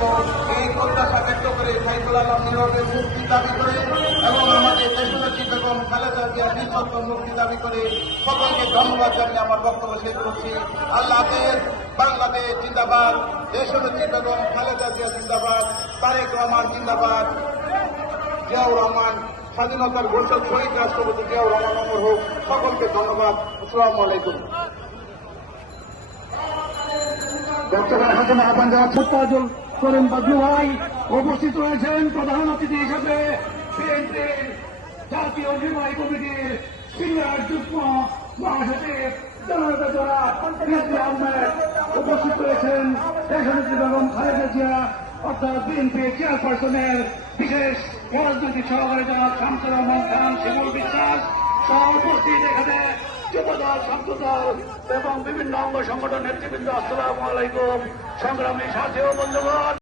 দেব এই প্রত্যাশা ব্যক্ত করে সাইফুল আলম নীরবের মুক্তি দাবি করে এবং আমাদের দেশনেত্রী বেগম খালেদা জিয়ার নিঃশর্ত মুক্তি দাবি করে সকলকে ধন্যবাদ জানিয়ে আমার বক্তব্য শেষ করছি। আল্লাহ হাফেজ। বাংলাদেশ জিন্দাবাদ, দেশনেত্রী বেগম খালেদা জিয়া জিন্দাবাদ, তারেক রহমান জিন্দাবাদ, জিয়াউর রহমান স্বাধীনতার ঘোষক শহীদ রাষ্ট্রপতি জিয়াউর রহমান অমর হোক। সকলকে ধন্যবাদ। আসসালামু আলাইকুম। বর্তমান হাজার আহ্বান জানাচ্ছেন তাজুল করিম বাদলু ভাই। উপস্থিত রয়েছেন প্রধান অতিথি হিসেবে বিএনপির জাতীয় নির্বাহী কমিটির সিনিয়র যুগ্ম মহাসচিব জনতা জনাব রিয়াজুল আহমেদ। উপস্থিত রয়েছেন দেশনেত্রী বেগম খালেদা জিয়া অর্থাৎ বিএনপি চেয়ারপারসনের বিশেষ রাজনৈতিক সহকারী জনাব শামসুর রহমান খান শিমুল বিশ্বাস সহ উপস্থিত এখানে যুবদল ছাত্রদল এবং বিভিন্ন অঙ্গ সংগঠন নেতৃবৃন্দ। আসসালামু আলাইকুম। সংগ্রামী সাথী ও বন্ধুগণ।